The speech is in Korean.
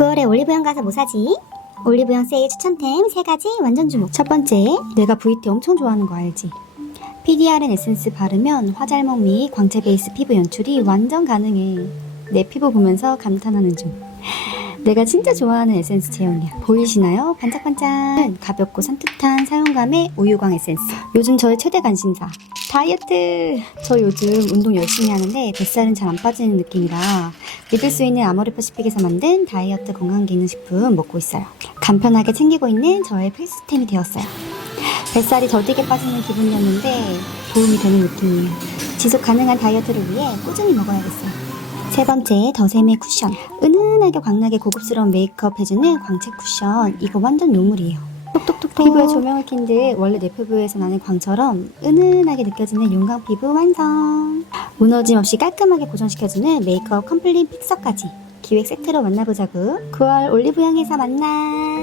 9월에 올리브영 가서 뭐 사지? 올리브영 세일 추천템 3가지 완전 주목. 첫 번째, 내가 VT 엄청 좋아하는 거 알지? PDRN 에센스 바르면 화잘먹 및 광채 베이스 피부 연출이 완전 가능해. 내 피부 보면서 감탄하는 중. 내가 진짜 좋아하는 에센스 제형이야. 보이시나요? 반짝반짝. 가볍고 산뜻한 사용감의 우유광 에센스. 요즘 저의 최대 관심사. 다이어트! 저 요즘 운동 열심히 하는데 뱃살은 잘 안 빠지는 느낌이라 믿을 수 있는 아모레퍼시픽에서 만든 다이어트 건강기능식품 먹고 있어요. 간편하게 챙기고 있는 저의 필수템이 되었어요. 뱃살이 더디게 빠지는 기분이었는데 도움이 되는 느낌이에요. 지속 가능한 다이어트를 위해 꾸준히 먹어야겠어요. 세 번째, 더샘의 쿠션. 은은하게 광나게 고급스러운 메이크업 해주는 광채 쿠션. 이거 완전 요물이에요. 톡톡톡톡. 피부에 조명을 킨 듯 원래 내 피부에서 나는 광처럼 은은하게 느껴지는 윤광 피부 완성. 무너짐 없이 깔끔하게 고정시켜주는 메이크업 컴플릿 픽서까지. 기획 세트로 만나보자고. 9월 올리브영에서 만나.